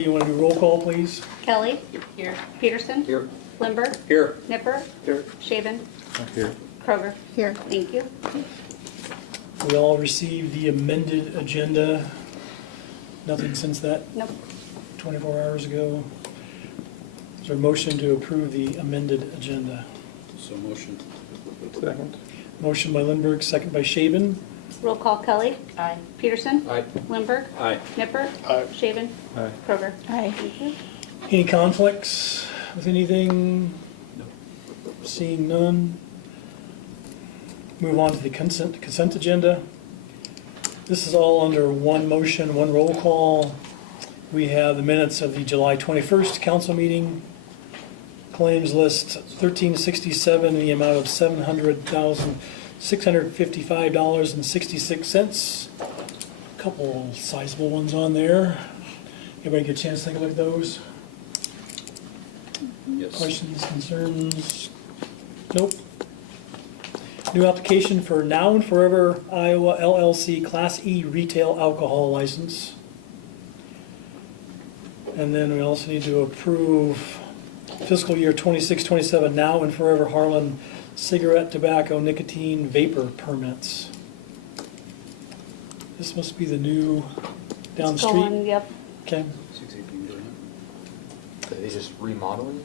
You want to do roll call, please? Kelly. Here. Peterson. Here. Limber. Here. Nipper. Here. Shaven. Here. Kroger. Here. Thank you. We all received the amended agenda. Nothing since that Nope. 24 hours ago. Is there a motion to approve the amended agenda? So motion. Second. Motion by Lindbergh, second by Shaven. Roll call Kelly. Aye. Peterson. Aye. Limber. Aye. Nipper. Aye. Shaven. Aye. Kroger. Aye. Thank you. Any conflicts with anything? No. Seeing none. Move on to the consent agenda. This is all under one motion, one roll call. We have the minutes of the July 21st council meeting. Claims list 1367 in the amount of $700,655.66. Couple sizable ones on there. Everybody get a chance to take a look at those? Yes. Questions, concerns? Nope. New application for Now and Forever Iowa LLC Class E retail alcohol license. And then we also need to approve fiscal year 26-27 Now and Forever Harlan cigarette, tobacco, nicotine, vapor permits. This must be the new down the It's street. going, yep. Okay. 618 doing Are they just remodeling,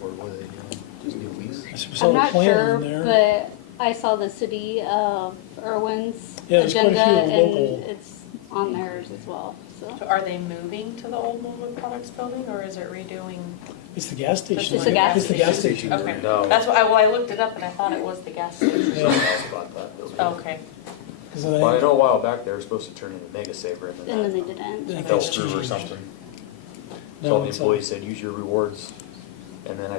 or what are they doing? Just new lease? I saw I'm the not plan sure, in there. but I saw the city of Irwin's Yeah, there's quite a agenda, few and local. it's on theirs as well. So So are they moving to the old Moldwood Products building, or is it redoing? It's the gas station. It's the gas It's the gas station. station. Okay, No. that's what, I looked it up and I thought it was the gas station. Yeah. Something else about that building. Okay. 'Cause I Well, I think- know a while back they were supposed to turn into Mega Saver, and and then then they I didn't. think that fell that's through or changed. something. No, So all the it's employees said, use your rewards. And then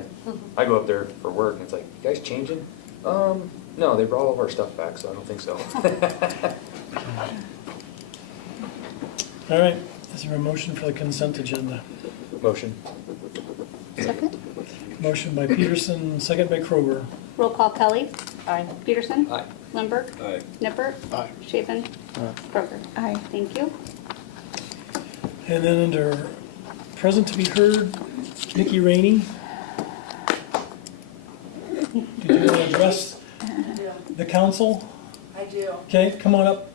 I go up there for work, and it's like, you guys changing? No, they brought all of our stuff back, so I don't think so. All right, is there a motion for the consent agenda? Motion. Second. Motion by Peterson, second by Kroger. Roll call Kelly. Aye. Peterson. Aye. Limber. Aye. Nipper. Aye. Shaven. Kroger. Aye. Thank you. And then under present to be heard, Nikki Rainey. Did you want to address the council? I do. Okay, come on up.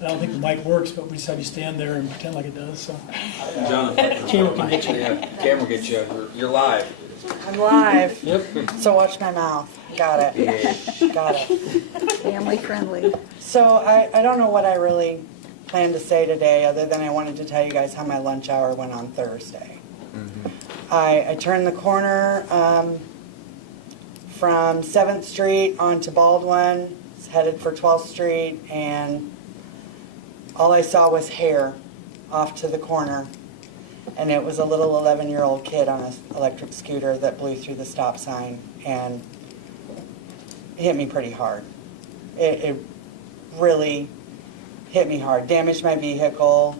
I don't think the mic works, but we just have you stand there and pretend like it does, so. Jonathan. Camera can get you. Yeah, camera get you. You're live. I'm live, Yep. so watch my mouth. Got it. Got it. Family friendly. So I don't know what I really planned to say today, other than I wanted to tell you guys how my lunch hour went on Thursday. I turned the corner from 7th Street onto Baldwin, headed for 12th Street, and all I saw was hair off to the corner. And it was a little 11-year-old kid on an electric scooter that blew through the stop sign and hit me pretty hard. It really hit me hard. Damaged my vehicle.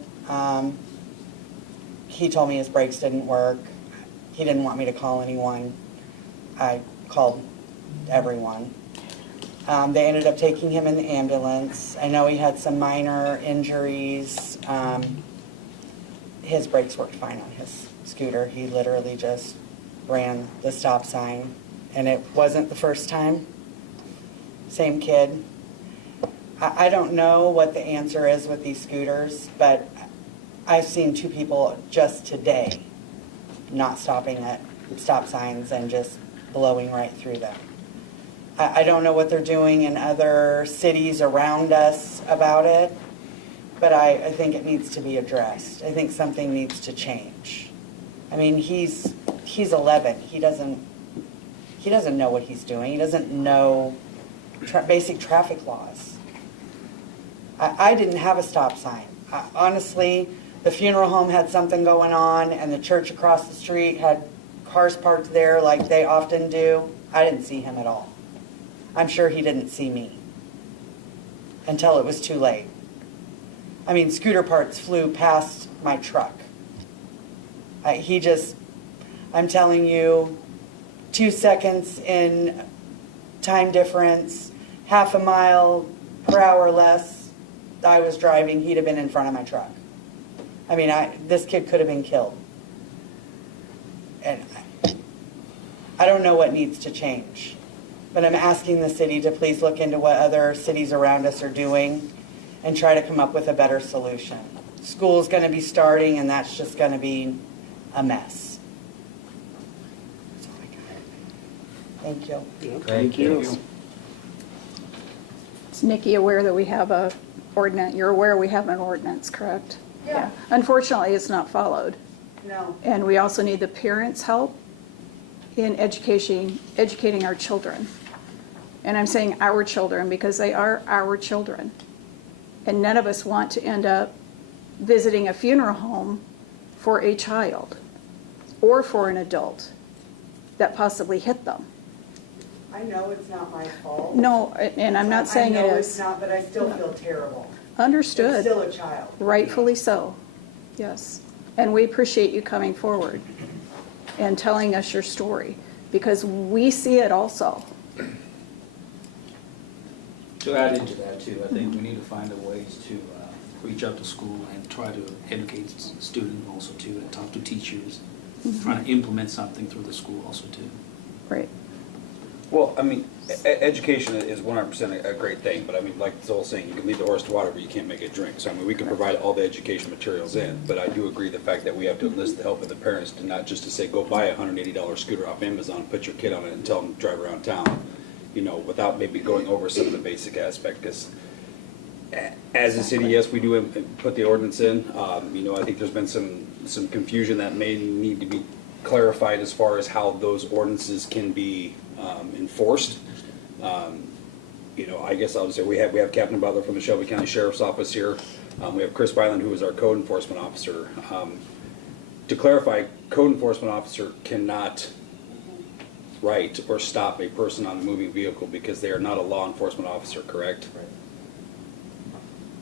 He told me his brakes didn't work. He didn't want me to call anyone. I called everyone. They ended up taking him in the ambulance. I know he had some minor injuries. His brakes worked fine on his scooter. He literally just ran the stop sign, and it wasn't the first time. Same kid. I don't know what the answer is with these scooters, but I've seen 2 people just today not stopping at stop signs and just blowing right through them. I don't know what they're doing in other cities around us about it, but I think it needs to be addressed. I think something needs to change. I mean, he's 11. He doesn't know what he's doing. He doesn't know basic traffic laws. I didn't have a stop sign. Honestly, the funeral home had something going on, and the church across the street had cars parked there like they often do. I didn't see him at all. I'm sure he didn't see me until it was too late. I mean, scooter parts flew past my truck. I'm telling you, 2 seconds in time difference, half a mile per hour less I was driving, he'd have been in front of my truck. I mean, this kid could have been killed. And I don't know what needs to change, but I'm asking the city to please look into what other cities around us are doing and try to come up with a better solution. School's going to be starting, and that's just going to be a mess. That's all I got. Thank you. Thank you. Is Nikki aware that we have a ordinance? You're aware we have an ordinance, correct? Yeah. Unfortunately, it's not followed. No. And we also need the parents' help in educating our children. And I'm saying our children because they are our children. And none of us want to end up visiting a funeral home for a child or for an adult that possibly hit them. I know it's not my fault. No, and I'm not saying it I know it's is. not, but I still feel terrible. Understood. It's still a child. Rightfully so, yes. And we appreciate you coming forward and telling us your story, because we see it also. To add into that too, I think we need to find a ways to reach out to school and try to educate students also too, and talk to teachers, trying to implement something through the school also too. Right. Well, I mean, education is 100% a great thing, but I mean, like Zoel's saying, you can lead the horse to water, but you can't make it drink. So I mean, we can provide all the education materials in, but I do agree the fact that we have to enlist the help of the parents to not just to say, go buy a $180 scooter off Amazon, put your kid on it and tell them to drive around town, you know, without maybe going over some of the basic aspect. Because as a city, yes, we do put the ordinance in. You know, I think there's been some confusion that may need to be clarified as far as how those ordinances can be enforced. You know, I guess I'll say we have Captain Butler from the Shelby County Sheriff's Office here. We have Chris Byland, who is our code enforcement officer. To clarify, code enforcement officer cannot write or stop a person on a moving vehicle because they are not a law enforcement officer, correct?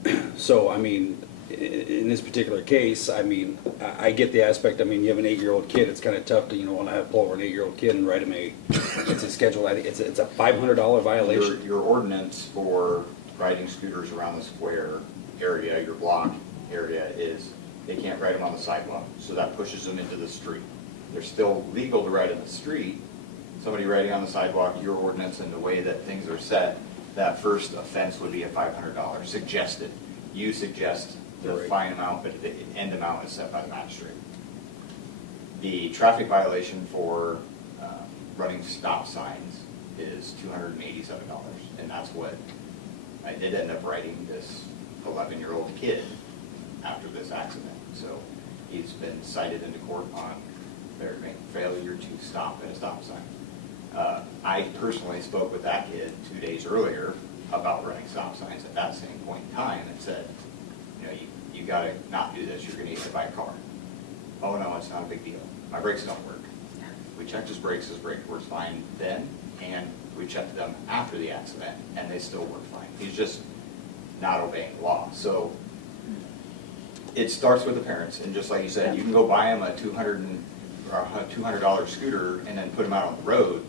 Right. So, I mean, in this particular case, I mean, I get the aspect. I mean, you have an 8-year-old kid. It's kind of tough to, you know, want to have pull over an 8-year-old kid and write him it's a schedule. I think it's a $500 violation. Your ordinance for riding scooters around the square area, your block area, is they can't ride them on the sidewalk, so that pushes them into the street. They're still legal to ride in the street. Somebody riding on the sidewalk, your ordinance and the way that things are set, that first offense would be a $500 suggested. You suggest the Right. fine amount, but the end amount is set by the magistrate. The traffic violation for running stop signs is $287, and that's what I did end up writing this 11-year-old kid after this accident. So he's been cited into court on failure to stop at a stop sign. I personally spoke with that kid 2 days earlier about running stop signs at that same point in time and said, you know, you gotta not do this, you're gonna get hit by a car. Oh no, it's not a big deal. My brakes don't work. We checked his brakes worked fine then, and we checked them after the accident, and they still work fine. He's just not obeying the law. So it starts with the parents, and just like you said, you can go buy them a $200 scooter and then put them out on the road,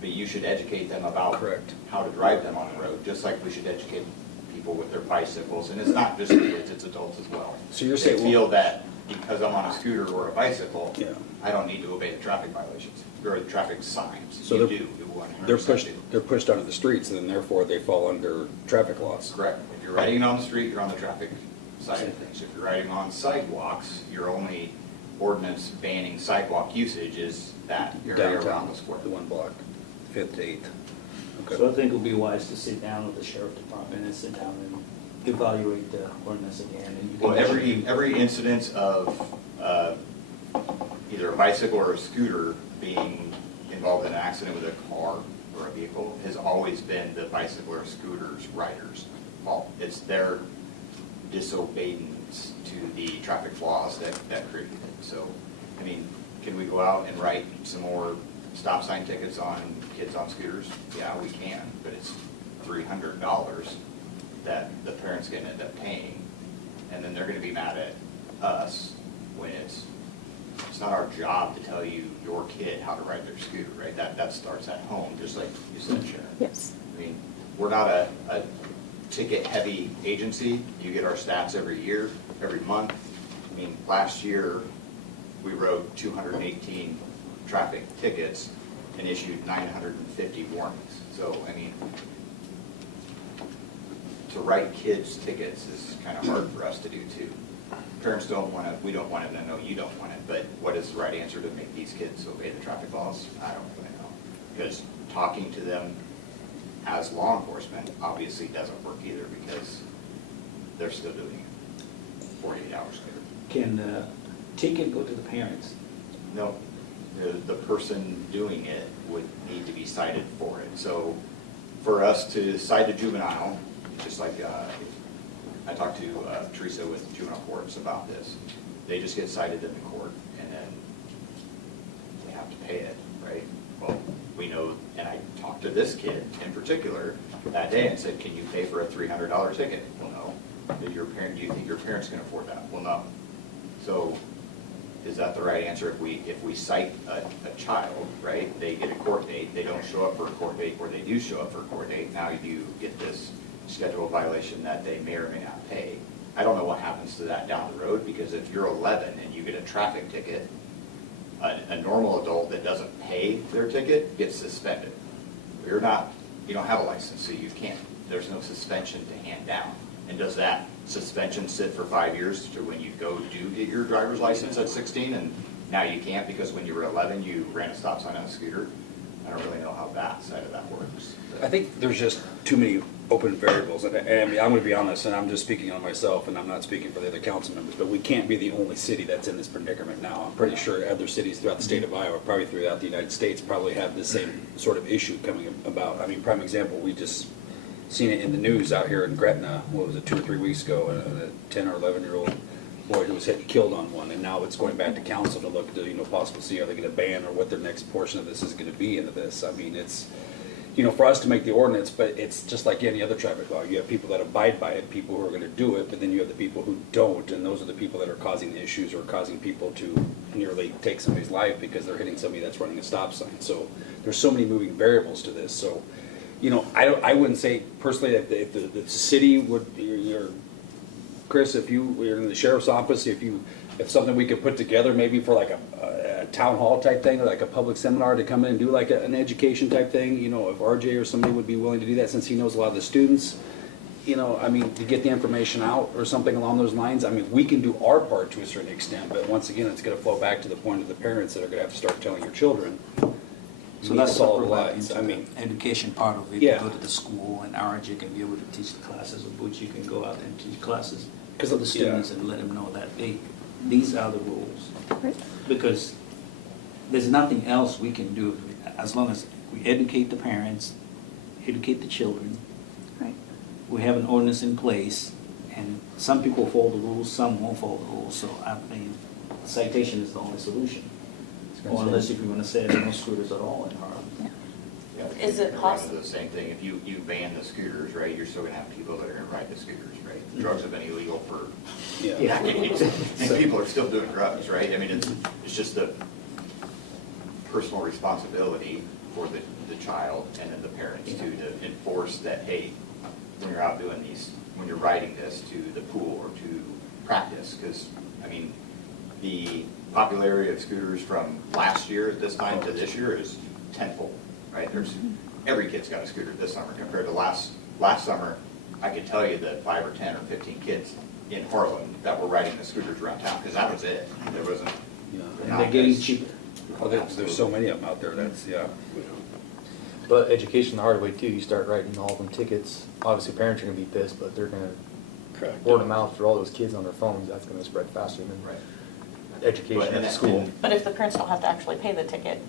but you should educate them about Correct. how to drive them on the road, just like we should educate people with their bicycles. And it's not just kids, it's adults as well. So you're They saying- feel that because I'm on a scooter or a bicycle, Yeah. I don't need to obey the traffic violations, or the traffic signs. So You they're- do, you 100% They're do. pushed onto the streets, and then therefore they fall under traffic laws. Correct. If you're riding on the street, you're on the traffic side of things. If you're riding on sidewalks, your only ordinance banning sidewalk usage is that area around Downtown, the square. the one block, 5th to 8th. Okay. So I think it would be wise to sit down with the sheriff department and sit down and evaluate the ordinance again. And you can Well, every incidence of either a bicycle or a scooter being involved in an accident with a car or a vehicle has always been the bicycle or scooter's rider's fault. It's their disobedience to the traffic laws that created it. So, I mean, can we go out and write some more stop sign tickets on kids on scooters? Yeah, we can, but it's $300 that the parent's gonna end up paying, and then they're gonna be mad at us when it's not our job to tell you, your kid, how to ride their scooter, right? That starts at home, just like you said, Sharon. Yes. I mean, we're not a ticket-heavy agency. You get our stats every year, every month. I mean, last year, we wrote wrote 218 traffic tickets and issued 950 warnings. So, I mean, to write kids tickets is kind of hard for us to do too. Parents don't want to, we don't want them to know you don't want it, but what is the right answer to make these kids obey the traffic laws? I don't really know. Because talking to them as law enforcement obviously doesn't work either, because they're still doing it 48 hours later. Can the ticket go to the parents? No, the person doing it would need to be cited for it. So for us to cite a juvenile, just like I talked to Teresa with juvenile courts about this, they just get cited in the court and then they have to pay it, right? Well, we know, and I talked to this kid in particular that day and said, can you pay for a $300 ticket? Well, no. Do you think your parents can afford that? Well, no. So is that the right answer? If we cite a child, right, they get a court date, they don't show up for a court date, or they do show up for a court date, now you get this schedule violation that they may or may not pay. I don't know what happens to that down the road, because if you're 11 and you get a traffic ticket, a normal adult that doesn't pay their ticket gets suspended. You don't have a license, so you can't, there's no suspension to hand down. And does that suspension sit for 5 years to when you do get your driver's license at 16 and now you can't because when you were 11 you ran a stop sign on a scooter? I don't really know how that side of that works. I think there's just too many open variables, and I mean, I'm going to be honest, and I'm just speaking on myself, and I'm not speaking for the other council members, but we can't be the only city that's in this predicament now. I'm pretty sure other cities throughout the state of Iowa, probably throughout the United States, probably have the same sort of issue coming about. I mean, prime example, we just seen it in the news out here in Gretna, what was it, 2 or 3 weeks ago, a 10 or 11-year-old boy who was hit and killed on one, and now it's going back to council to look to, possibly see are they going to ban or what their next portion of this is going to be into this. I mean, it's, for us to make the ordinance, but it's just like any other traffic law. You have people that abide by it, people who are going to do it, but then you have the people who don't, and those are the people that are causing the issues or causing people to nearly take somebody's life because they're hitting somebody that's running a stop sign. So there's so many moving variables to this. So, I wouldn't say personally that if the city would, Chris, if you were in the sheriff's office, if something we could put together maybe for like a town hall type thing, or like a public seminar to come in and do like an education type thing, if RJ or somebody would be willing to do that since he knows a lot of the students, to get the information out or something along those lines. I mean, we can do our part to a certain extent, but once again, it's going to flow back to the point of the parents that are going to have to start telling your children. So that's all all the the lines. I mean, education part of it. Yeah. You go to the school and RJ can be able to teach the classes, or Butch, you can go out and teach classes Because for the students and let them know that, hey, these are the rules. Right. Because there's nothing else we can do as long as we educate the parents, educate the children. Right. We have an ordinance in place, and some people follow the rules, some won't follow the rules. So I mean, citation is the only solution. Or unless if you want to say there are no scooters at all in Harlan. Yeah, Is it run into possible? the same thing. If you ban the scooters, right, you're still gonna have people that are gonna ride the scooters, right? Drugs have been illegal for yeah. decades, and people are still doing drugs, right? I mean, it's just the personal responsibility for the child and then the parents too, to enforce that, hey, when you're out doing these, when you're riding this to the pool or to practice, because, I mean, the popularity of scooters from last year at this time to this year is tenfold, right? Every kid's got a scooter this summer compared to last summer. I could tell you that 5 or 10 or 15 kids in Harlan that were riding the scooters around town, because that was it. There wasn't. And they're getting cheaper. Oh, there's so many of them out there. That's But education the hard way too. You start writing all of them tickets. Obviously, parents are gonna be pissed, but they're gonna Correct. word of mouth for all those kids on their phones. That's gonna spread faster than Right. education at school. But if the parents don't have to actually pay the ticket,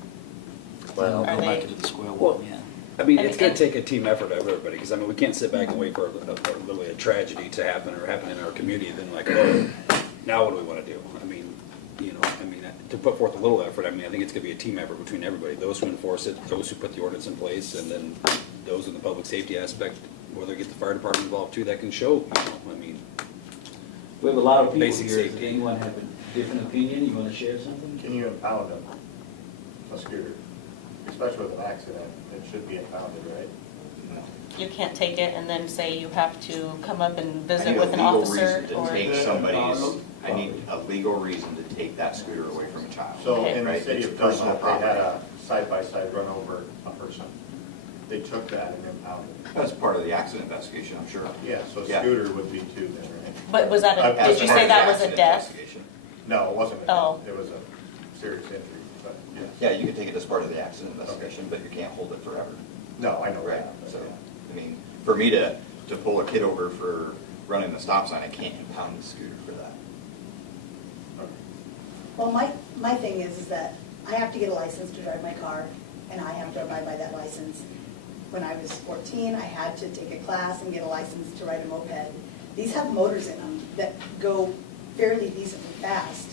Well, Are Go back they- to the square Well, one, yeah. I mean, And- it's going and- to take a team effort of everybody, because I mean, we can't sit back and wait for literally a tragedy to happen or happen in our community, and then like, oh, now what do we want to do? I mean, to put forth a little effort, I mean, I think it's going to be a team effort between everybody, those who enforce it, those who put the ordinance in place, and then those in the public safety aspect, whether get the fire department involved too, that can show, I mean, We have a lot of people Basic here. Does safety. anyone have a different opinion? You want to share something? Can you impound a scooter? Especially with an accident, it should be impounded, right? you can't take it and then say you have to come up and I visit need a with an legal officer reason to or. take somebody's, I need a legal reason to take that scooter away from a child. So in the right? city It's of personal Dunlop, they had property. a side-by-side run over a person. They took that and impounded it. That's part of the accident investigation, I'm sure. Yeah, so a Yeah. scooter would be too then, right? But was that As did you part say of that the was a Accident death? investigation. No, it wasn't a Oh. death. It was a serious injury, but yes. Yeah, you can take it as part of the accident investigation, but you can't hold it forever. No, I know Right, that. but so, yeah. I mean, for me to pull a kid over for running the stop sign, I can't impound the scooter for that. Well, my thing is that I have to get a license to drive my car, and I have to abide by that license. When I was 14, I had to take a class and get a license to ride a moped. These have motors in them that go fairly decently fast.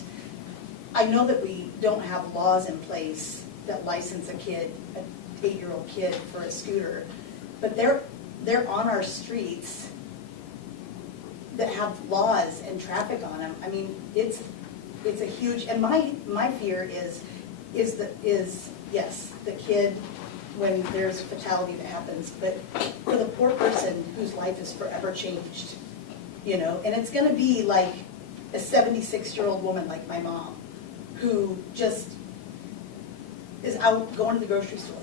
I know that we don't have laws in place that license a kid, an 8-year-old kid, for a scooter, but they're on our streets that have laws and traffic on them. I mean, it's a huge, and my fear is yes, the kid, when there's a fatality that happens, but for the poor person whose life is forever changed, you know, and it's gonna be like a 76-year-old woman like my mom, who just is out going to the grocery store,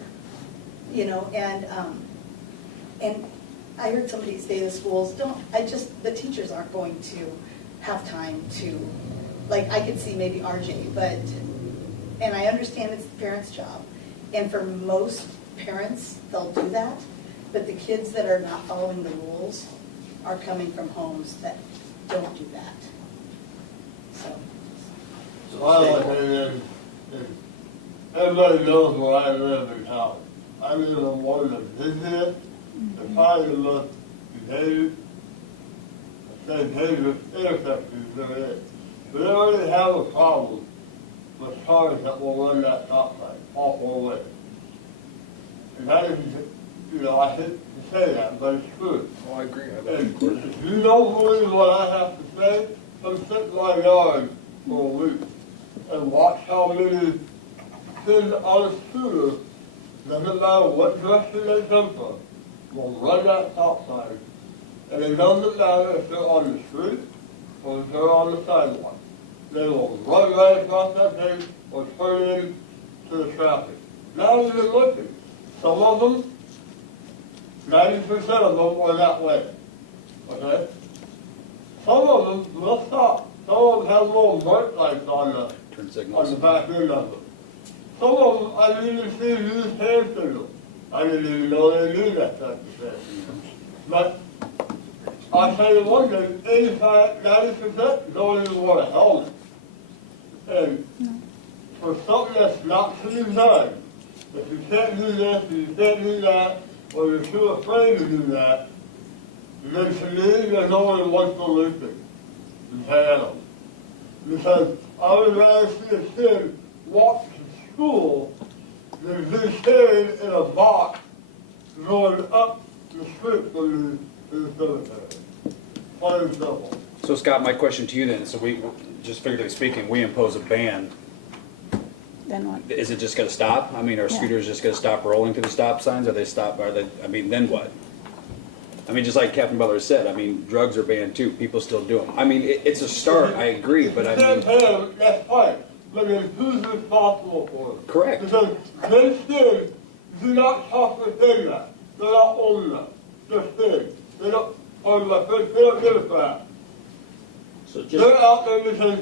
you know, and I heard somebody say the schools the teachers aren't going to have time to, like, I could see maybe RJ, but, and I understand it's the parent's job, and for most parents, they'll do that, but the kids that are not following the rules are coming from homes that don't do that, so. So I like it is, everybody knows where I live in town. I live in one of the busiest, and probably the most behaved, intersections there is. But they already have a problem with cars that will run that stop sign all four ways. And that is, you know, I hate to say that, but it's true. Oh, I agree. And if you don't believe what I have to say, come sit in my yard for a week and watch how many kids on a scooter, doesn't matter what direction they come from, will run that stop sign. And it doesn't matter if they're on the street or if they're on the sidewalk. They will run right across that gate or turn into the traffic. Not even looking. Some of them, 90% of them are that way. Okay? Some of them will stop. Some of them have little bright lights on the back end of them. Some of them I didn't even see use hand signals. I didn't even know they knew that type of thing. But I'll tell you one thing, 85, 90% don't even want a helmet. And for something that's not to be done, if you can't do this, and you can't do that, or you're too afraid to do that, then to me, there's only one solution: ban them. Because I would rather see a kid walk to school than be carried in a box going up the street from the cemetery. Plain and simple. So Scott, my question to you then, so we, just figuratively speaking, we impose a ban, Then what? is it just gonna stop? I mean, are scooters just gonna stop rolling to the stop signs? I mean, then what? I mean, just like Captain Butler said, I mean, drugs are banned too, people still do them. I mean, it's a start, I agree, but I You can't mean, pay them, that's fine, but then who's responsible for it? correct. Because those kids do not comprehend that. They're not old enough. They're kids. They don't, they don't give a crap. So just, They're out there because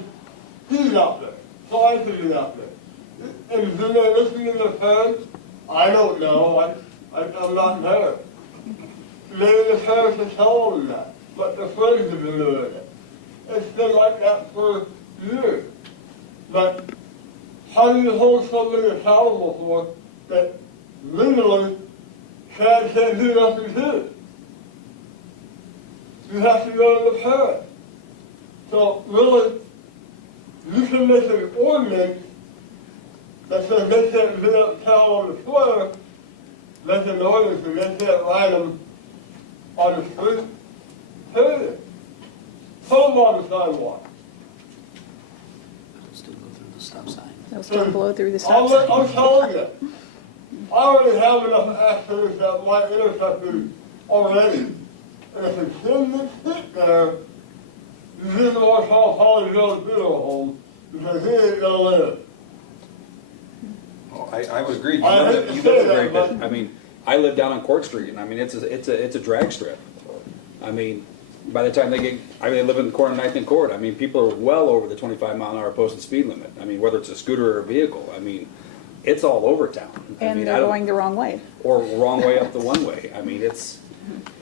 he's out there, so I can be out there. And do they listen to their parents? I don't know. I'm not there. Maybe the parents are telling them that, but their friends have been doing it. It's been like that for years. But how do you hold somebody accountable for that legally can't do nothing to it? You have to go to the parents. So really, you can make an ordinance that says they can't be uptown on the square, make an ordinance and they can't ride them on the street, period. Put them on the sidewalk. still go through the stop sign. They'll still blow through the stop sign. I'm telling you, I already have enough accidents at my intersection already. And if a kid would sit there, you didn't want to call Polly Joe's funeral home, because he ain't gonna live. Oh, I would agree. I hate to You say live that, great, but- I mean, I live down on Court Street, and I mean, it's a drag strip. I mean, by the time I live in the corner of 9th and Court, I mean, people are well over the 25-mile-an-hour posted speed limit. I mean, whether it's a scooter or a vehicle, I mean, it's all over town. I And mean, they're going the wrong way. or wrong way up the one way. I mean, it's,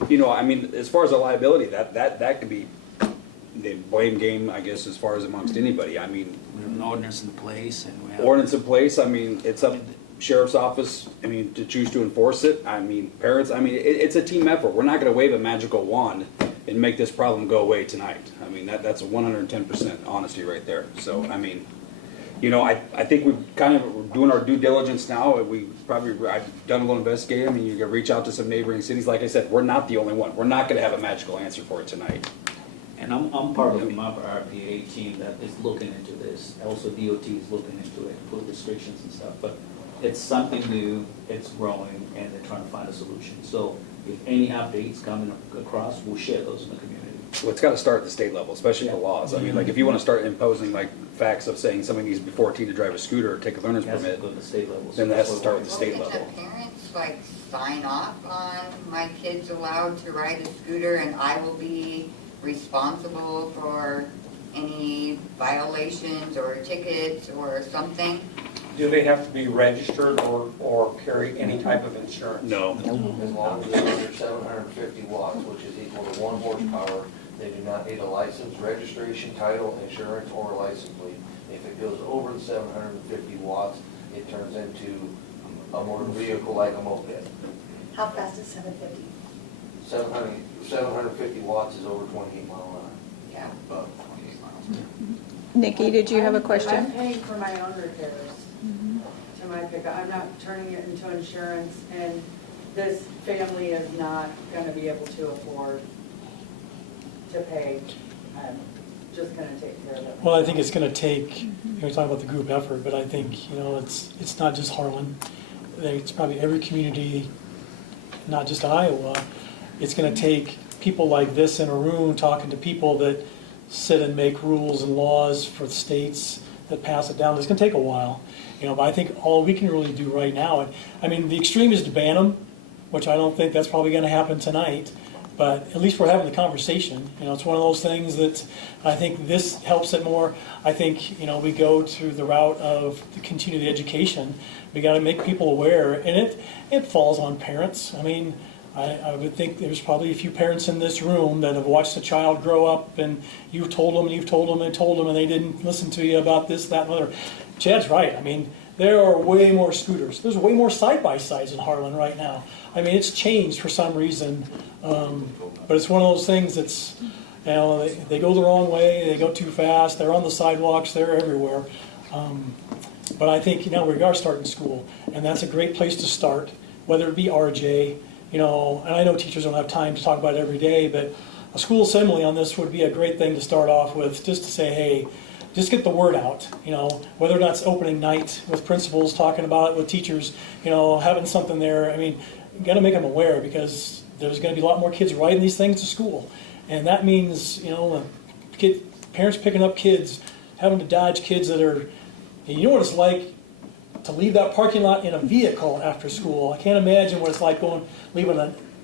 you know, I mean, as far as the liability, that could be the blame game, I guess, as far as amongst anybody. I mean, We have an ordinance in place and we have. ordinance in place, I mean, it's up to the sheriff's office, I mean, to choose to enforce it. I mean, parents, I mean, it's a team effort. We're not gonna wave a magical wand and make this problem go away tonight. I mean, that's 110% honesty right there. So, I mean, you know, I think we've kind of doing our due diligence now. I've done a little investigating. I mean, you can reach out to some neighboring cities. Like I said, we're not the only one. We're not gonna have a magical answer for it tonight. And I'm part of the MAPA RPA team that is looking into this. Also DOT is looking into it, put restrictions and stuff. But it's something new, it's growing, and they're trying to find a solution. So if any updates coming across, we'll share those in the community. Well, it's gotta start at the state level, especially for laws. I mean, like, if you wanna start imposing like facts of saying somebody needs to be 14 to drive a scooter or take a learner's It has to permit, go to the state level. then that has to start with the Well, state can level. the parents like sign off on my kid's allowed to ride a scooter and I will be responsible for any violations or tickets or something? Do they have to be registered or carry any type of insurance? No. As long as they're under 750 watts, which is equal to 1 horsepower, they do not need a license, registration, title, insurance, or a license plate. If it goes over the 750 watts, it turns into a motor vehicle like a moped. How fast is 750? 750 watts is over 28 mile an hour. Yeah. Above 28 miles. Nikki, did you have a I'm question? paying for my own repairs to my pickup. I'm not turning it into insurance, and this family is not gonna be able to afford to pay. I'm just gonna take care of it. Well, I think it's gonna take, you know, we're talking about the group effort, but I think, you know, it's not just Harlan. It's probably every community, not just Iowa. It's gonna take people like this in a room talking to people that sit and make rules and laws for the states that pass it down. It's gonna take a while, you know, but I think all we can really do right now, I mean, the extreme is to ban them, which I don't think that's probably gonna happen tonight, but at least we're having the conversation. You know, it's one of those things that I think this helps it more. I think, you know, we go through the route of to continue the education. We gotta make people aware, and it falls on parents. I mean, I would think there's probably a few parents in this room that have watched a child grow up and you've told them and you've told them and told them and they didn't listen to you about this, that, and other. Chad's right. I mean, there are way more scooters. There's way more side-by-sides in Harlan right now. I mean, it's changed for some reason, but it's one of those things that's, you know, they go the wrong way, they go too fast, they're on the sidewalks, they're everywhere. But I think, you know, we are starting school, and that's a great place to start, whether it be RJ, you know, and I know teachers don't have time to talk about it every day, but a school assembly on this would be a great thing to start off with, just to say, hey, just get the word out, you know, whether or not it's opening night with principals talking about it with teachers, you know, having something there. I mean, you gotta make them aware because there's gonna be a lot more kids riding these things to school. And that means, you know, parents picking up kids, having to dodge kids that are, you know what it's like to leave that parking lot in a vehicle after school. I can't imagine what it's like leaving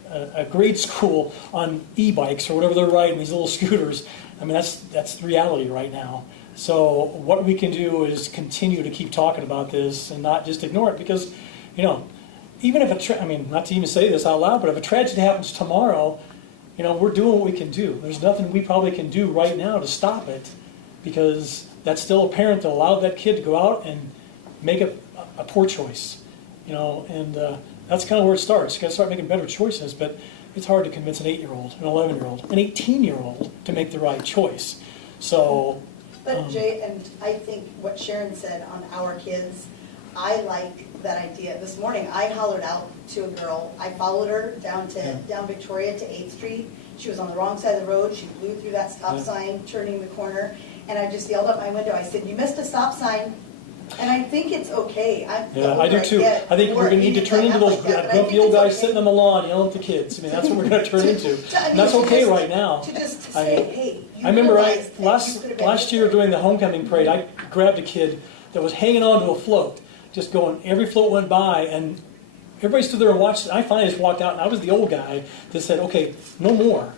a grade school on e-bikes or whatever they're riding, these little scooters. I mean, that's the reality right now. So what we can do is continue to keep talking about this and not just ignore it because, you know, even if I mean, not to even say this out loud, but if a tragedy happens tomorrow, you know, we're doing what we can do. There's nothing we probably can do right now to stop it because that's still a parent that allowed that kid to go out and make a poor choice, you know, and that's kind of where it starts. You got to start making better choices, but it's hard to convince an 8-year-old, an 11-year-old, an 18-year-old to make the right choice. So. But Jay, and I think what Sharon said on our kids, I like that idea. This morning, I hollered out to a girl. I followed her down Victoria to 8th Street. She was on the wrong side of the road. She blew through that stop sign, turning the corner, and I just yelled up my window. I said, "You missed a stop sign." And I think it's okay. Yeah, I do too. I think we're gonna need to turn into those grumpy old guys sitting on the lawn yelling at the kids. I mean, that's what we're gonna turn into. And that's okay right now. To just say, hey, you I remember realize that you last could have been last year during the homecoming parade, I grabbed a kid that was hanging onto a float, just going, every float went by, and everybody stood there and watched it. I finally just walked out, and I was the old guy that said, okay, no more,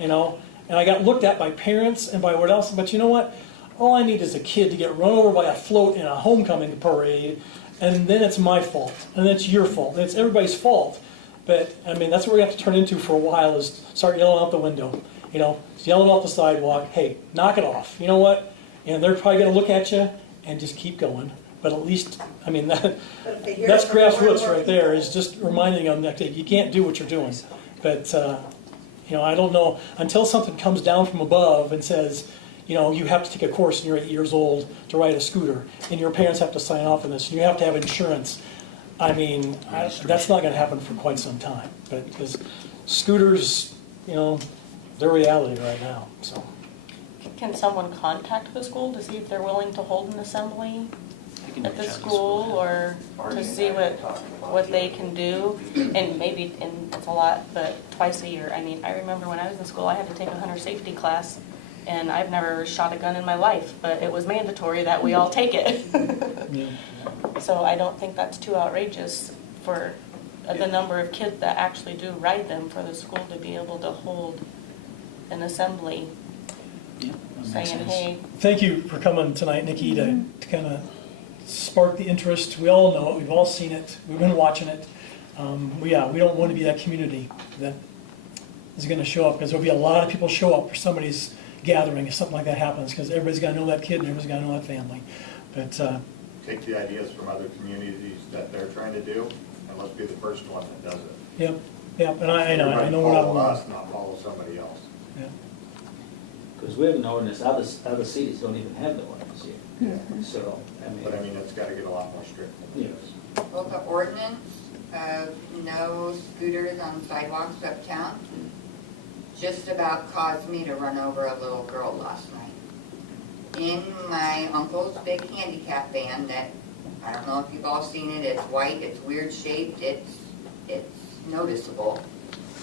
you know? And I got looked at by parents and by what else, but you know what? All I need is a kid to get run over by a float in a homecoming parade, and then it's my fault, and then it's your fault, and it's everybody's fault. But, I mean, that's what we have to turn into for a while, is start yelling out the window, you know? Yelling off the sidewalk, hey, knock it off, you know what? And they're probably gonna look at you and just keep going. But at least, I mean, that's grassroots right there, is just reminding them that you can't do what you're doing. But, you know, I don't know, until something comes down from above and says, you know, you have to take a course and you're 8 years old to ride a scooter, and your parents have to sign off on this, and you have to have insurance. I mean, that's not gonna happen for quite some time. But, because scooters, you know, they're reality right now, so. Can someone contact the school to see if they're willing to hold an assembly at the school, or to see what they can do? And maybe, and it's a lot, but twice a year. I mean, I remember when I was in school, I had to take a hunter safety class, and I've never shot a gun in my life, but it was mandatory that we all take it. Yeah. So I don't think that's too outrageous for the number of kids that actually do ride them, for the school to be able to hold an assembly, saying, hey. Thank you for coming tonight, Nikki, to kind of spark the interest. We all know it, we've all seen it, we've been watching it. We don't want to be that community that is going to show up, because there'll be a lot of people show up for somebody's gathering if something like that happens, because everybody's got to know that kid and everybody's got to know that family. But take the ideas from other communities that they're trying to do, and let's be the first one that does it. Yep, and I know we're not Follow alone. us, not follow somebody else. Yeah. Because we have an ordinance, other cities don't even have the ordinance here. So, I mean. But I mean, it's got to get a lot more strict than Yes. this. Well, the ordinance of no scooters on sidewalks uptown just about caused me to run over a little girl last night. In my uncle's big handicap van that, I don't know if you've all seen it, it's white, it's weird shaped, it's noticeable.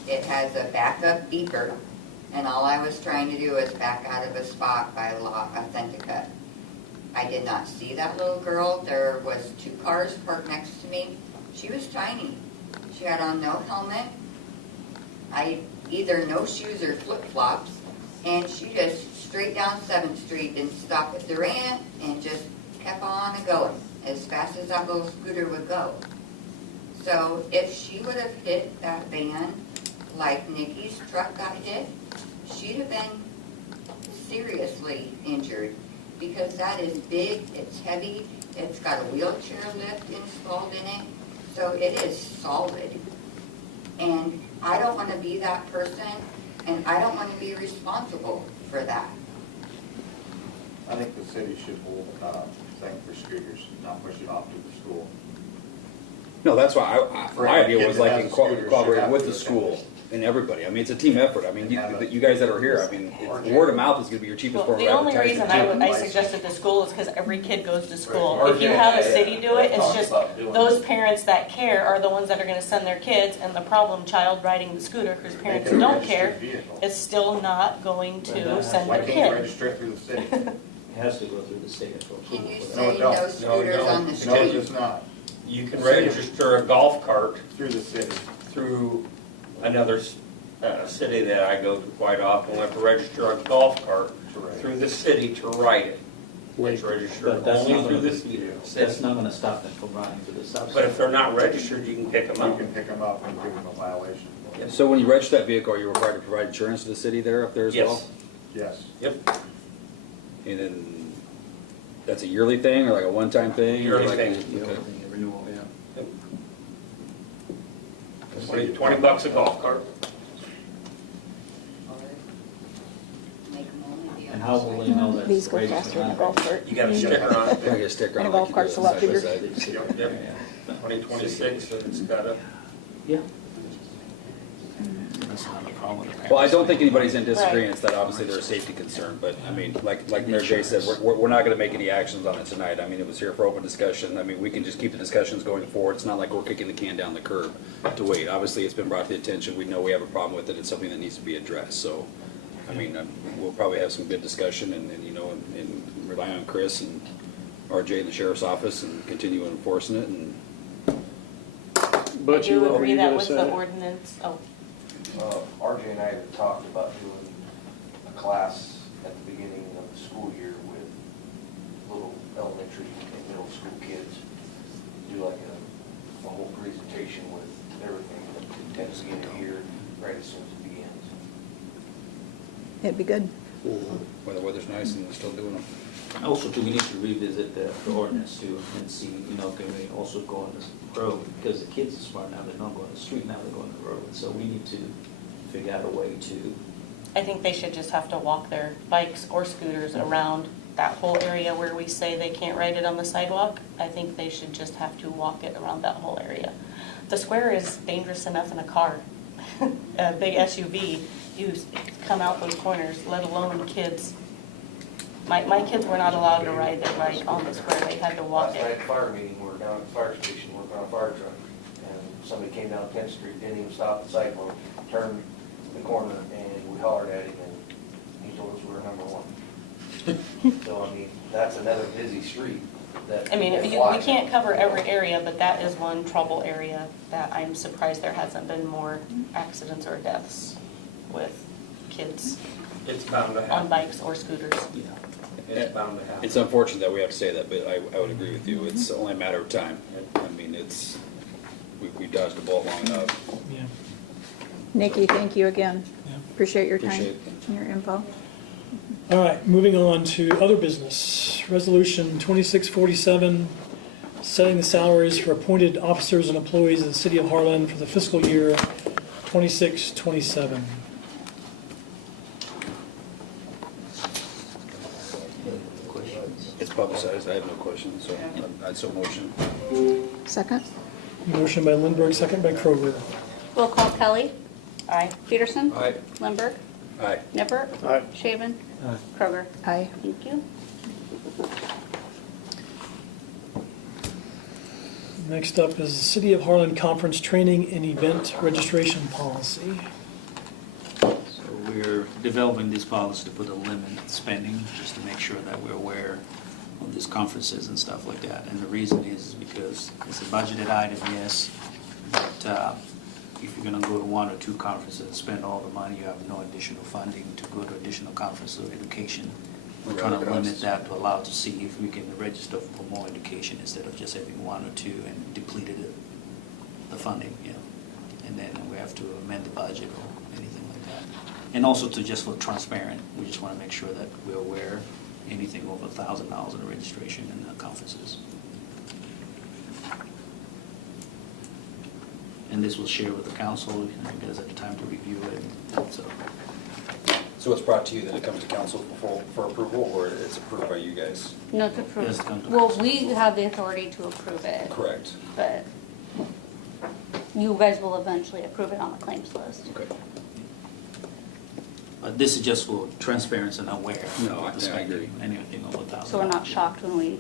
It has a backup beeper, and all I was trying to do was back out of a spot by La Authentica. I did not see that little girl. There was 2 cars parked next to me. She was tiny. She had on no helmet. Either no shoes or flip-flops, and she just straight down 7th Street, didn't stop at Durant, and just kept on going as fast as that little scooter would go. So if she would have hit that van like Nikki's truck got hit, she'd have been seriously injured, because that is big, it's heavy, it's got a wheelchair lift installed in it, so it is solid. And I don't want to be that person, and I don't want to be responsible for that. I think the city should hold a thing for scooters, not push it off to the school. No, that's why my idea was like Scooters collaborate should with have the to school attend. and everybody. I mean, it's a team effort. I mean, you guys that are here, I mean, word of mouth is going to be your cheapest Well, form of the only advertising. reason I suggested the school is because every kid goes to school. If you have a city do it, it's just those parents that care are the ones that are going to send their kids, and the problem child riding the scooter, because parents Make it a don't registered care, vehicle. is still not going to send Why their can't you kid. register it through the city? It has to go through the state for Can approval. you for No, say it no don't. scooters on the No, street? it's not. You can register a golf cart Through the city. through another city that I go to quite often. We have to register a golf cart through the city to ride it. It's registered But that's only not through gonna, the city. that's not gonna stop them from riding to the stop sign. But if they're not registered, you can pick them You up. can pick them up and give them a violation. So when you register that vehicle, are you required to provide insurance to the city there up there as well? Yes. Yes. Yep. And then that's a yearly thing or like a one-time thing? or Yearly like- thing. okay. Renewal, yeah. $20 a golf cart. Make them only be on And how will they know that? These go faster than a golf cart. You got a sticker on it. Yeah, I get a sticker on And a it, golf like cart's you a lot do bigger. side by side. Yep. 2026, and it's got a, Yeah. That's not a problem with the parents. Well, I don't think anybody's in disagreement that obviously there's a safety concern, but I mean, like Mayor Jay said, we're not gonna make any actions on it tonight. I mean, it was here for open discussion. I mean, we can just keep the discussions going forward. It's not like we're kicking the can down the curb to wait. Obviously, it's been brought to the attention. We know we have a problem with it. It's something that needs to be addressed, so, I mean, we'll probably have some good discussion and you know, and rely on Chris and RJ in the sheriff's office and continue enforcing it and. But Do you what were agree you that gonna with say? the ordinance? Oh, RJ and I had talked about doing a class at the beginning of the school year with little elementary and middle school kids. Do like a whole presentation with everything at the beginning of the year, right as soon as it begins. It'd be good. When the weather's nice and we're still doing them. Also, too, we need to revisit the ordinance too and see, you know, can we also go on this road? Because the kids are smart now, they're not going to the street, now they're going to the road. So we need to figure out a way to, I think they should just have to walk their bikes or scooters around that whole area where we say they can't ride it on the sidewalk. I think they should just have to walk it around that whole area. The square is dangerous enough in a car, a big SUV. You come out those corners, let alone kids. My kids were not allowed to ride their bike on the square, they had to walk Last night it. at fire meeting, we were down at the fire station working on a fire truck, and somebody came down 10th Street, didn't even stop the cyclone, turned the corner, and we hollered at him, and he told us we were number one. So, I mean, that's another busy street that. I mean, that we flies. can't cover every area, but that is one trouble area that I'm surprised there hasn't been more accidents or deaths with kids It's bound to on happen. bikes or scooters. yeah. It's bound to happen. It's unfortunate that we have to say that, but I would agree with you. It's only a matter of time. I mean, we dodged the bullet long enough. Yeah. Nikki, thank you again. Yeah. Appreciate your time Appreciate it. and your info. All right, moving on to other business. Resolution 2647, setting the salaries for appointed officers and employees of the city of Harlan for the fiscal year 26-27. It's publicized. I have no questions, so I'd so motion. Second? Motion by Lindberg, second by Kroger. Roll call Kelly. Aye. Peterson. Aye. Lindberg. Aye. Nippert. Aye. Shaven. Aye. Kroger. Aye. Thank you. Next up is the City of Harlan Conference Training and Event Registration Policy. So we're developing this policy to put a limit on spending, just to make sure that we're aware of these conferences and stuff like that. And the reason is because it's a budgeted item, yes, but if you're gonna go to one or two conferences and spend all the money, you have no additional funding to go to additional conferences or education. We're trying to limit that to allow to see if we can register for more education instead of just having one or two and depleted the funding, you know. And then we have to amend the budget or anything like that. And also to just for transparent, we just want to make sure that we're aware anything over $1,000 in the registration and the conferences. And this will share with the council, and you guys have the time to review it, so. So it's brought to you that it comes to council for approval, or it's approved by you guys? No, to approve. Yes, come to Well, council. we have the authority to approve it, Correct. but you guys will eventually approve it on the claims list. Okay. But this is just for transparency and aware. No, of the I agree. spending, anything over $1,000. So we're not shocked when we,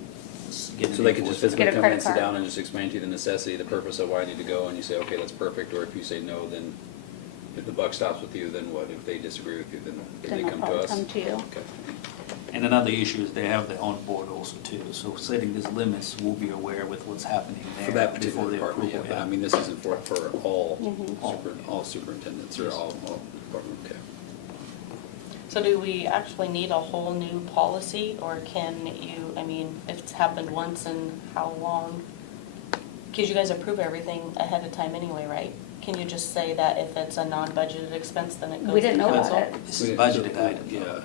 So they can just physically Get a come in, credit sit card. down, and just explain to you the necessity, the purpose of why I need to go, and you say, okay, that's perfect, or if you say no, then if the buck stops with you, then what? If they disagree with you, then then they they'll come to probably us? come to you. Okay. And another issue is they have their own board also too. So setting these limits, we'll be aware with what's happening there. For that before particular the department, yeah, approval, but I mean, this isn't for all, Mhm. all superintendents, or all departments, okay. So do we actually need a whole new policy, or can you, I mean, if it's happened once and how long? Because you guys approve everything ahead of time anyway, right? Can you just say that if it's a non-budgeted expense, then it goes We to didn't know about council? it. This is a budgeted item. Yeah.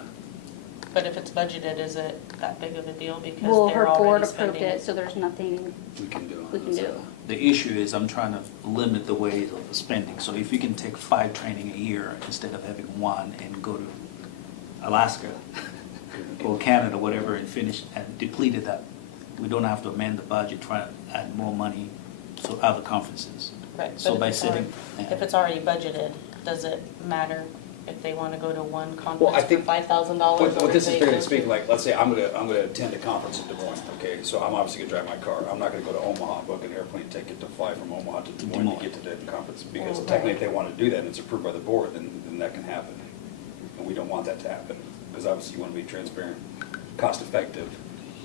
But if it's budgeted, is it that big of a deal because Well, they're her board already approved spending? it, so there's nothing We can do. we can do. The issue is I'm trying to limit the ways of the spending. So if you can take 5 training a year instead of having one and go to Alaska or Canada, whatever, and finish and depleted that, we don't have to amend the budget, try to add more money to other conferences. Right, So but by if it's sitting, already- if it's already budgeted, does it matter if they want to go to one Well, I conference for think $5,000? What this is figuring to speak, like, let's say I'm gonna attend a conference in Des Moines, okay? So I'm obviously gonna drive my car. I'm not gonna go to Omaha, book an airplane ticket to fly from Omaha to Des Moines to get to the conference. Because technically, if they wanna do that and it's approved by the board, then that can happen. And we don't want that to happen, because obviously you wanna be transparent, cost-effective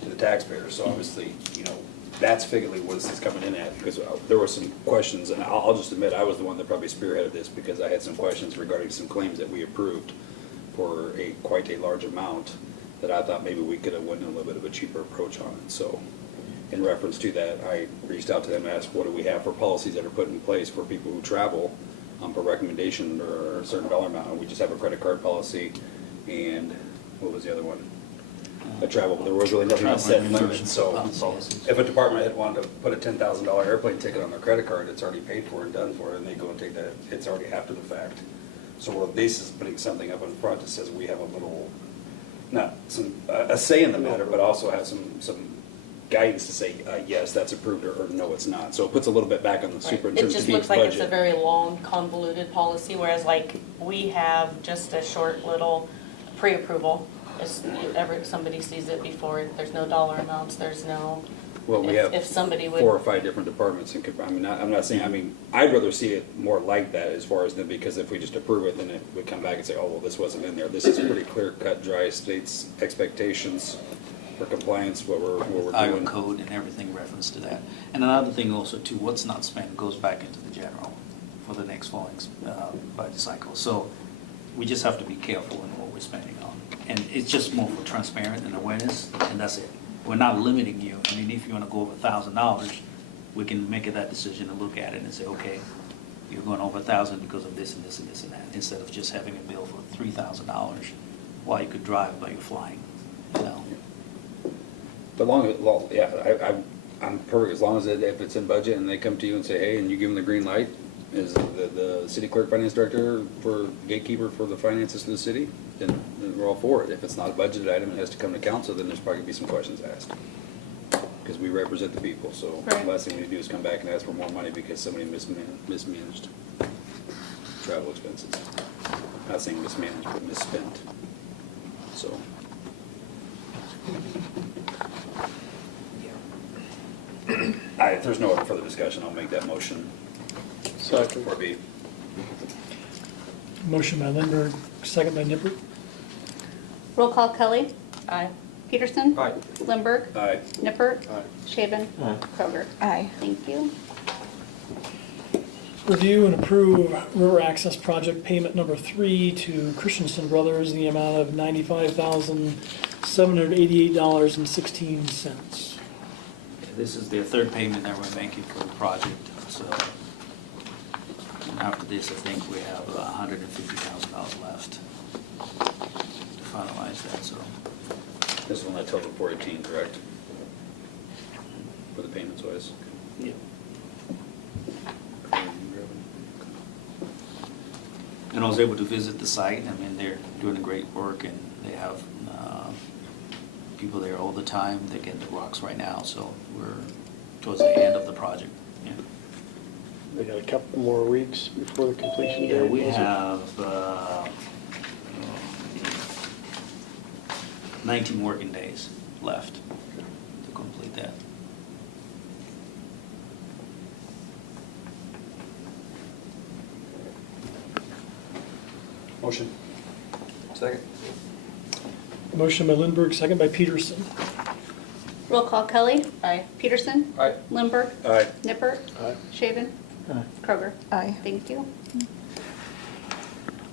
to the taxpayers. So obviously, you know, that's figuratively what this is coming in at, because there were some questions, and I'll just admit, I was the one that probably spearheaded this, because I had some questions regarding some claims that we approved for quite a large amount, that I thought maybe we could have went a little bit of a cheaper approach on it. So in reference to that, I reached out to them and asked, what do we have for policies that are put in place for people who travel for recommendation or a certain dollar amount? And we just have a credit card policy, and what was the other one? A travel, there was really nothing that set limits. So if a department had wanted to put a $10,000 airplane ticket on their credit card, it's already paid for and done for, and they go and take that, it's already after the fact. So we're basically putting something up in front that says we have a little, not some, a say in the matter, but also have some guidance to say, yes, that's approved, or no, it's not. So it puts a little bit back on the It superintendent's just budget. looks like it's a very long, convoluted policy, whereas like we have just a short little pre-approval. If somebody sees it before, there's no dollar amounts, there's no, Well, we if have somebody would. 4 or 5 different departments, and I mean, I'm not saying, I mean, I'd rather see it more like that as far as, because if we just approve it, then it would come back and say, oh, well, this wasn't in there. This is pretty clear cut, dry, states expectations for compliance, what we're doing. Iowa code and everything referenced to that. And another thing also too, what's not spent goes back into the general for the next following budget cycle. So we just have to be careful in what we're spending on. And it's just more for transparent and awareness, and that's it. We're not limiting you. I mean, if you want to go over $1,000, we can make that decision and look at it and say, okay, you're going over 1,000 because of this and this and this and that, instead of just having a bill for $3,000 while you could drive but you're flying, you know. But I'm perfect, as long as if it's in budget and they come to you and say, hey, and you give them the green light, is the city clerk, finance director, for gatekeeper for the finances of the city, then we're all for it. If it's not a budgeted item, it has to come to council, then there's probably gonna be some questions asked. Because we represent the people, so the last thing we do is come back and ask for more money because somebody mismanaged travel expenses. Not saying mismanaged, but misspent, so. If there's no further discussion, I'll make that motion. Second. For B. Motion by Lindberg, second by Nippert. Roll call Kelly. Aye. Peterson. Aye. Lindberg. Aye. Nippert. Aye. Shaven. Aye. Kroger. Aye. Thank you. Review and approve river access project payment number 3 to Christensen Brothers in the amount of $95,788.16. This is their third payment that we're making for the project, so after this, I think we have $150,000 left to finalize that, so. This one I total 418, correct? For the payments wise? Yeah. And I was able to visit the site. I mean, they're doing great work, and they have people there all the time. They're getting the rocks right now, so we're towards the end of the project. Yeah, They got a couple more weeks before the completion yeah, date. we is it? have 19 working days left to complete that. Motion. Second. Motion by Lindberg, second by Peterson. Roll call Kelly. Aye. Peterson. Aye. Lindberg. Aye. Nippert. Aye. Shaven. Aye. Kroger. Aye. Thank you.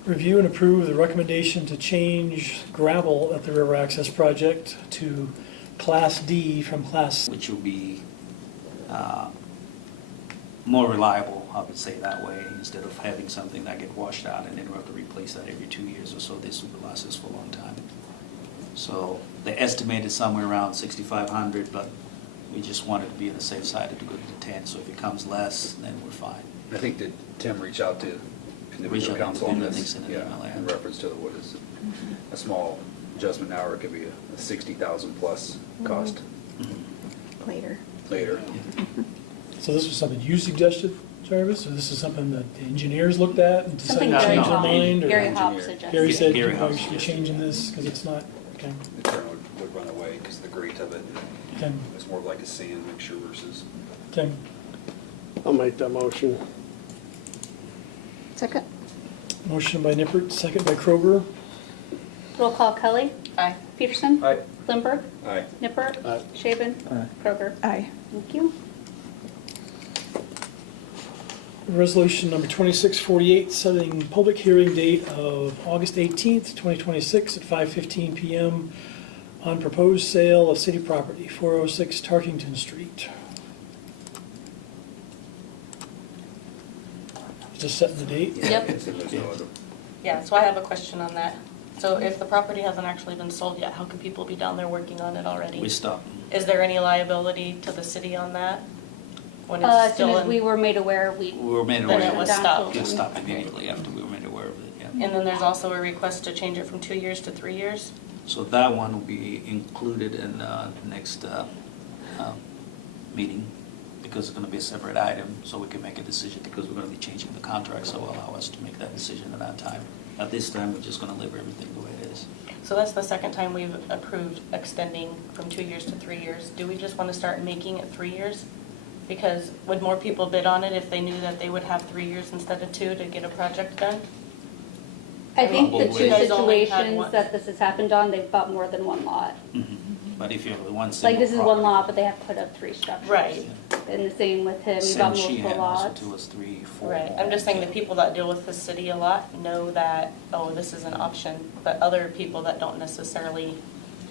Review and approve the recommendation to change gravel at the river access project to Class D from Class. Which will be more reliable, I would say that way, instead of having something that get washed out and then we have to replace that every 2 years or so. This will last us for a long time. So the estimate is somewhere around 6,500, but we just wanted to be on the safe side to go to the 10. So if it comes less, then we're fine. I think, did Tim reach out to individual Reach out to council on individual, this? I think, in an email, yeah. In reference to what is a small adjustment now, or it could be a 60,000 plus cost Later. later. So this was something you suggested? Jarvis, or this is something that the engineers looked at and decided Something to Gary change their Hobbs, mind? Or Gary Hobbs suggested. Gary said Gary you probably Hobbs should be suggested. changing this because it's not, okay. The turn would run away because of the grate of it. Okay. It's more like a sand mixture versus. Okay. I'll make that motion. Second? Motion by Nippert, second by Kroger. Roll call Kelly. Aye. Peterson. Aye. Lindberg. Aye. Nippert. Aye. Shaven. Kroger. Aye. Thank you. Resolution number 2648, setting public hearing date of August 18th, 2026 at 5:15 PM on proposed sale of city property, 406 Tarkington Street. Just setting the date? Yep. There's no other. Yeah, so I have a question on that. So if the property hasn't actually been sold yet, how can people be down there working on it already? We stopped. Is there any liability to the city on that? When As it's soon still as we in, were made aware, We were made then aware. it was Down stopped? to- It stopped immediately after we were made aware of it, yeah. And then there's also a request to change it from 2 years to 3 years? So that one will be included in the next meeting, because it's gonna be a separate item, so we can make a decision, because we're gonna be changing the contract, so allow us to make that decision at that time. At this time, we're just gonna leave everything the way it is. So that's the second time we've approved extending from 2 years to 3 years. Do we just want to start making it 3 years? Because would more people bid on it if they knew that they would have 3 years instead of 2 to get a project done? I think the Probably. two You guys only had situations one. that this has happened on, they've bought more than one lot. But if you have one Like single this is one property- lot, but they have put up 3 structures. Right. And the same with him, he Same bought she multiple had, also lots. two was 3, 4. Right, I'm just saying the people that deal with the city a lot know that, oh, this is an option, but other people that don't necessarily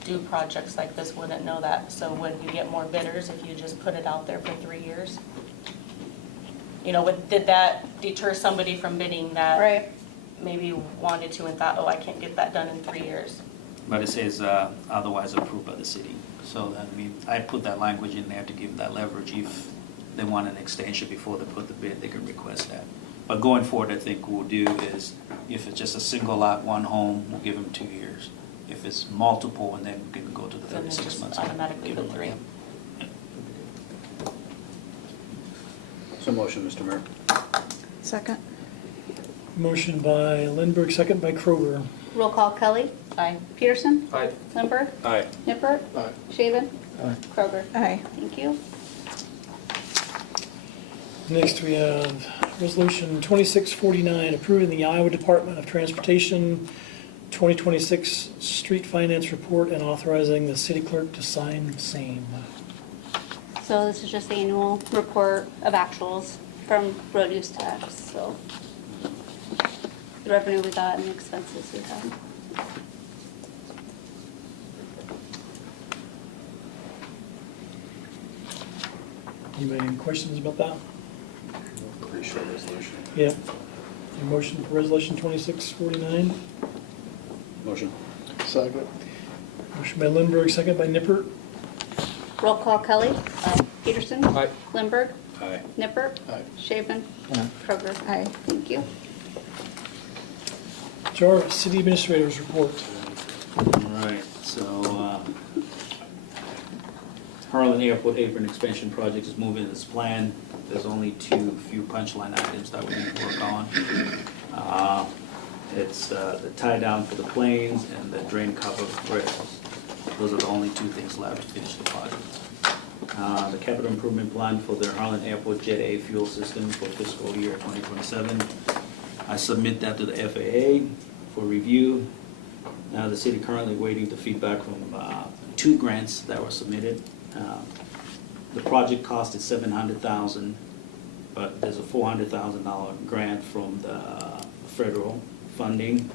do projects like this wouldn't know that. So would you get more bidders if you just put it out there for 3 years? You know, did that deter somebody from bidding that Right. maybe wanted to and thought, oh, I can't get that done in 3 years? But it says otherwise approved by the city. So that means, I put that language in there to give that leverage. If they want an extension before they put the bid, they can request that. But going forward, I think what we'll do is, if it's just a single lot, one home, we'll give them 2 years. If it's multiple, and then we can go to the Then it's 36 just months. automatically Give the them- 3. So motion, Mr. Mayor. Second? Motion by Lindberg, second by Kroger. Roll call Kelly. Aye. Peterson. Aye. Lindberg. Aye. Nippert. Aye. Shaven. Aye. Kroger. Aye. Thank you. Next, we have Resolution 2649, approving the Iowa Department of Transportation 2026 Street Finance Report and authorizing the city clerk to sign same. So this is just the annual report of actuals from road use tax, so the revenue we got and the expenses we had. Anybody have any questions about that? Pretty short resolution. Yeah. A motion for Resolution 2649. Motion. Second. Motion by Lindberg, second by Nippert. Roll call Kelly. Peterson. Aye. Lindberg. Aye. Nippert. Aye. Shaven. Aye. Kroger. Aye. Thank you. Jarvis, City Administrators Report. All right, so Harlan Airport Apron Expansion Project is moving as planned. There's only few punchline items that we need to work on. It's the tie down for the planes and the drain cover rails. Those are the only 2 things left to finish the project. The capital improvement plan for the Harlan Airport Jet A fuel system for fiscal year 2027. I submit that to the FAA for review. Now, the city currently waiting the feedback from 2 grants that were submitted. The project cost is $700,000, but there's a $400,000 grant from the federal funding,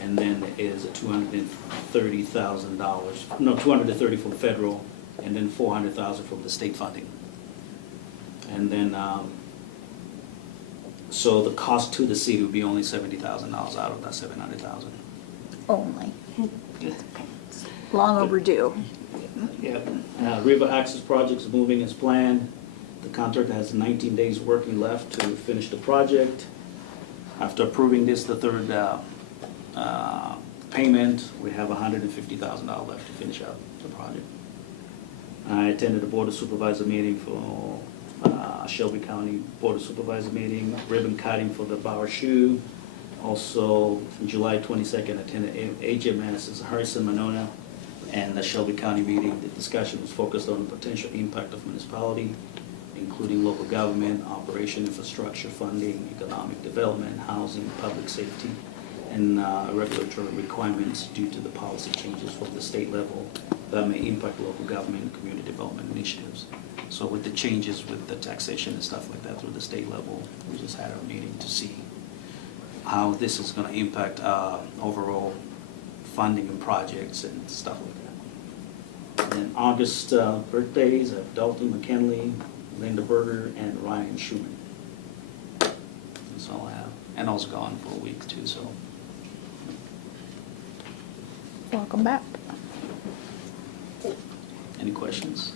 and then there is a $230,000, no, $230 from federal, and then $400,000 from the state funding. And then, so the cost to the city would be only $70,000 out of that $700,000. Only. Long overdue. Yep. River Access Project is moving as planned. The contractor has 19 days working left to finish the project. After approving this, the third payment, we have $150,000 left to finish out the project. I attended the Board of Supervisor meeting for Shelby County Board of Supervisors meeting, ribbon cutting for the Bauer Shoe. Also, on July 22nd, attended HMS's Harrison Monona and the Shelby County meeting. The discussion was focused on the potential impact of municipality, including local government, operation infrastructure funding, economic development, housing, public safety, and regulatory requirements due to the policy changes from the state level that may impact local government and community development initiatives. So with the changes with the taxation and stuff like that through the state level, we just had our meeting to see how this is going to impact overall funding and projects and stuff like that. And then August birthdays of Dalton McKinley, Linda Berger, and Ryan Schumann. That's all I have. And I was gone for a week too, so. Welcome back. Any questions?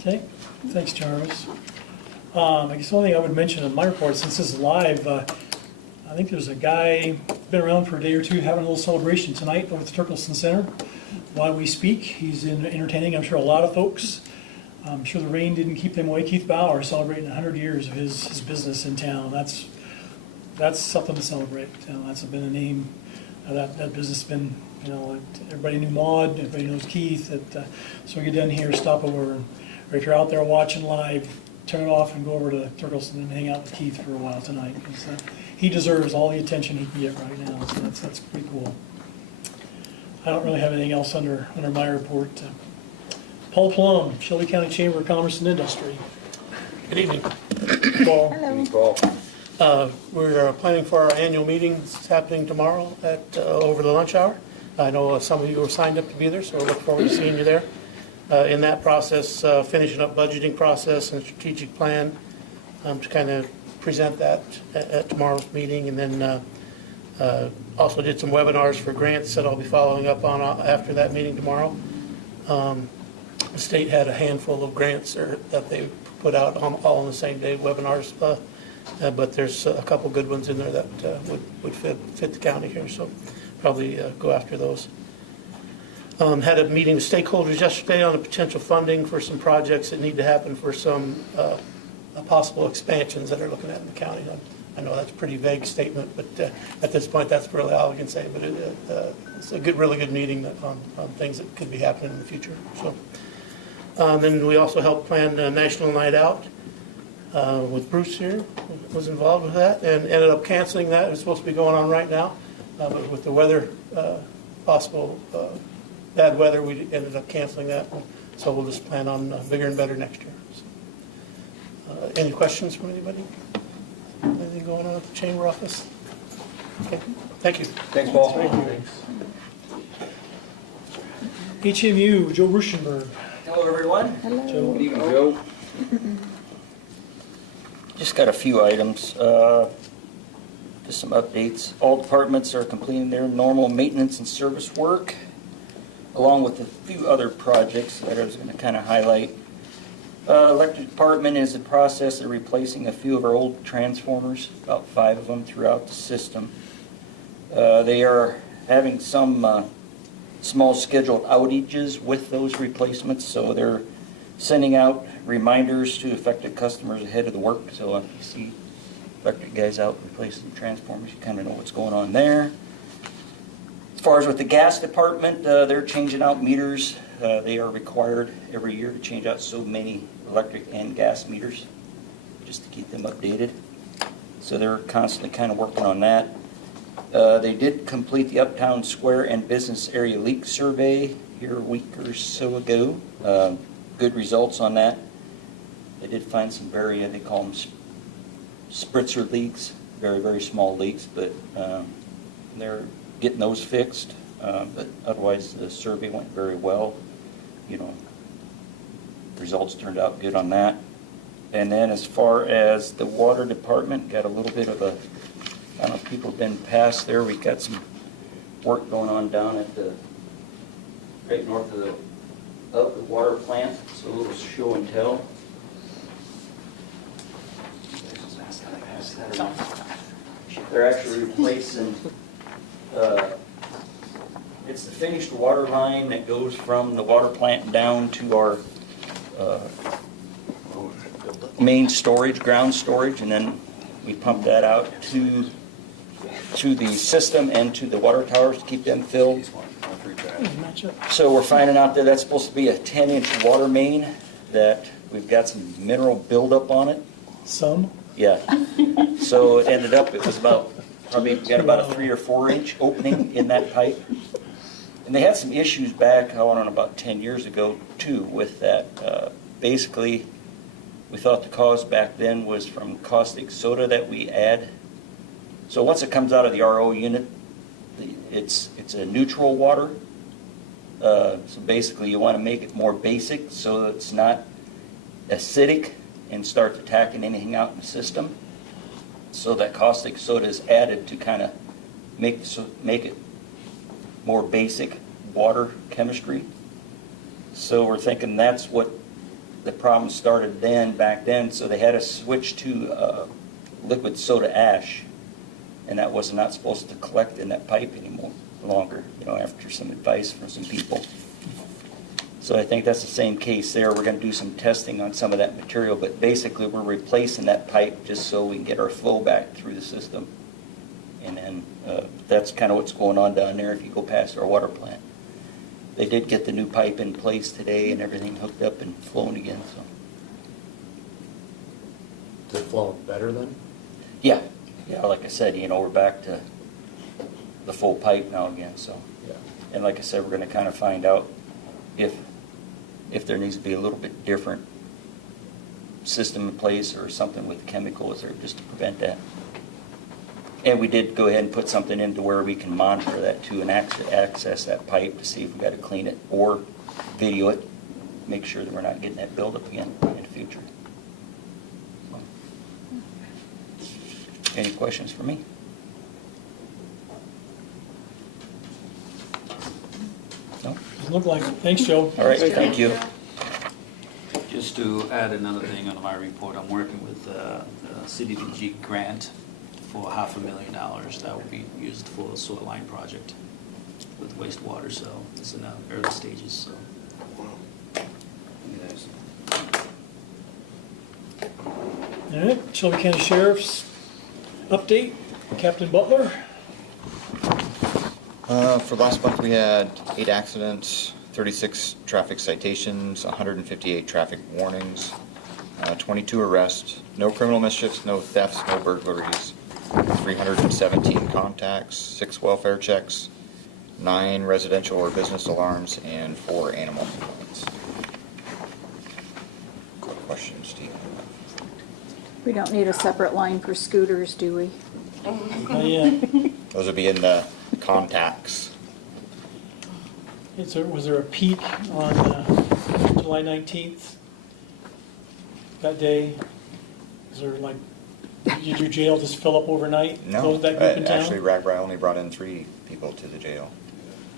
Okay, thanks, Jarvis. I guess the only thing I would mention in my report, since this is live, I think there's a guy, been around for a day or two, having a little celebration tonight over at the Turkleson Center while we speak. He's entertaining, I'm sure, a lot of folks. I'm sure the rain didn't keep them away. Keith Bauer celebrating 100 years of his business in town. That's something to celebrate. You know, that's been a name. That business has been, you know, everybody knew Maud, everybody knows Keith. So we get done here, stop over, or if you're out there watching live, turn it off and go over to Turkleson and hang out with Keith for a while tonight. Because he deserves all the attention he can get right now. So that's pretty cool. I don't really have anything else under my report. Paul Plum, Shelby County Chamber of Commerce and Industry. Good evening. Paul. Hello. We're planning for our annual meeting. It's happening tomorrow at over the lunch hour. I know some of you are signed up to be there, so we look forward to seeing you there. In that process, finishing up budgeting process and strategic plan to kind of present that at tomorrow's meeting, and then also did some webinars for grants that I'll be following up on after that meeting tomorrow. The state had a handful of grants that they put out all on the same day, webinars, but there's a couple good ones in there that would fit the county here, so probably go after those. Had a meeting with stakeholders yesterday on the potential funding for some projects that need to happen for some possible expansions that are looking at in the county. I know that's a pretty vague statement, but at this point, that's really all I can say. But it's a really good meeting on things that could be happening in the future. So, then we also helped plan the National Night Out with Bruce here, was involved with that, and ended up canceling that. It was supposed to be going on right now, but with the weather, possible bad weather, we ended up canceling that. So we'll just plan on bigger and better next year. So, any questions from anybody? Anything going on at the chamber office? Okay, thank you. Thanks, Paul. HMU, Joe Ruschenberg. Hello, everyone. Hello. Joe. Good evening, Joe. Just got a few items. Just some updates. All departments are completing their normal maintenance and service work, along with a few other projects that I was going to kind of highlight. Electric department is in the process of replacing a few of our old transformers, about 5 of them throughout the system. They are having some small scheduled outages with those replacements, so they're sending out reminders to affected customers ahead of the work. So if you see electric guys out replacing transformers, you kind of know what's going on there. As far as with the gas department, they're changing out meters. They are required every year to change out so many electric and gas meters just to keep them updated. So they're constantly kind of working on that. They did complete the Uptown Square and Business Area Leak Survey here a week or so ago. Good results on that. They did find some they call them spritzer leaks, very, very small leaks, but they're getting those fixed. But otherwise, the survey went very well. You know, results turned out good on that. And then as far as the water department, got a little bit of a, I don't know if people have been past there. We got some work going on down at the, right north of the water plant. So a little show and tell. They're actually replacing it's the finished water line that goes from the water plant down to our main storage, ground storage, and then we pump that out to the system and to the water towers to keep them filled. So we're finding out that that's supposed to be a 10-inch water main, that we've got some mineral buildup on it. Some? Yeah. So it ended up, it was probably got about a 3 or 4 inch opening in that pipe. And they had some issues back, I don't know, about 10 years ago too with that. Basically, we thought the cause back then was from caustic soda that we add. So once it comes out of the RO unit, it's a neutral water. So basically you want to make it more basic so that it's not acidic and starts attacking anything out in the system. So that caustic soda is added to kind of make it more basic water chemistry. So we're thinking that's what the problem started back then. So they had to switch to liquid soda ash, and that was not supposed to collect in that pipe longer, after some advice from some people. So I think that's the same case there. We're going to do some testing on some of that material, but basically we're replacing that pipe just so we can get our flow back through the system. And then that's kind of what's going on down there if you go past our water plant. They did get the new pipe in place today and everything hooked up and flowing again. So. Is it flowing better then? Yeah, like I said, we're back to the full pipe now again. So, yeah. And like I said, we're going to kind of find out if there needs to be a little bit different system in place or something with chemicals or just to prevent that. And we did go ahead and put something into where we can monitor that too and access that pipe to see if we've got to clean it or video it, make sure that we're not getting that buildup again in the future. Any questions for me? No? Doesn't look like it. Thanks, Joe. All right, thank you. Just to add another thing on my report, I'm working with a CDBG grant for $500,000 that will be used for a sewer line project with wastewater, so it's in the early stages. So. Yes. All right, Shelby County Sheriff's update. Captain Butler. For last month, we had 8 accidents, 36 traffic citations, 158 traffic warnings, 22 arrests, no criminal mischiefs, no thefts, no burglaries, 317 contacts, 6 welfare checks, 9 residential or business alarms, and 4 animal complaints. What questions do you have? We don't need a separate line for scooters, do we? Not yet. Those would be in the contacts. Was there a peak on July 19th? That day? Is there did your jail just fill up overnight? No, Close that group in town? actually, Ragbri only brought in 3 people to the jail.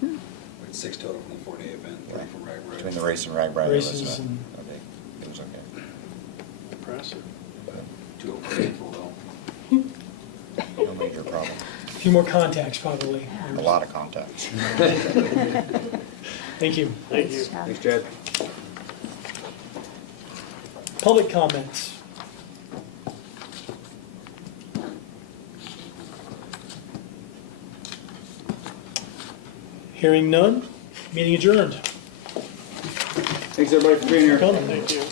We had 6 total from the 4-day event, 3 from Ragbri. Between the race and Ragbri, Races it was and- it was okay. Impressive. 2 faithful though. No major problem. A few more contacts, probably. A lot of contacts. Thank you. Thanks, Chad. Thanks, Chad. Public comments. Hearing none, meeting adjourned. Thanks everybody for being here. Thank you.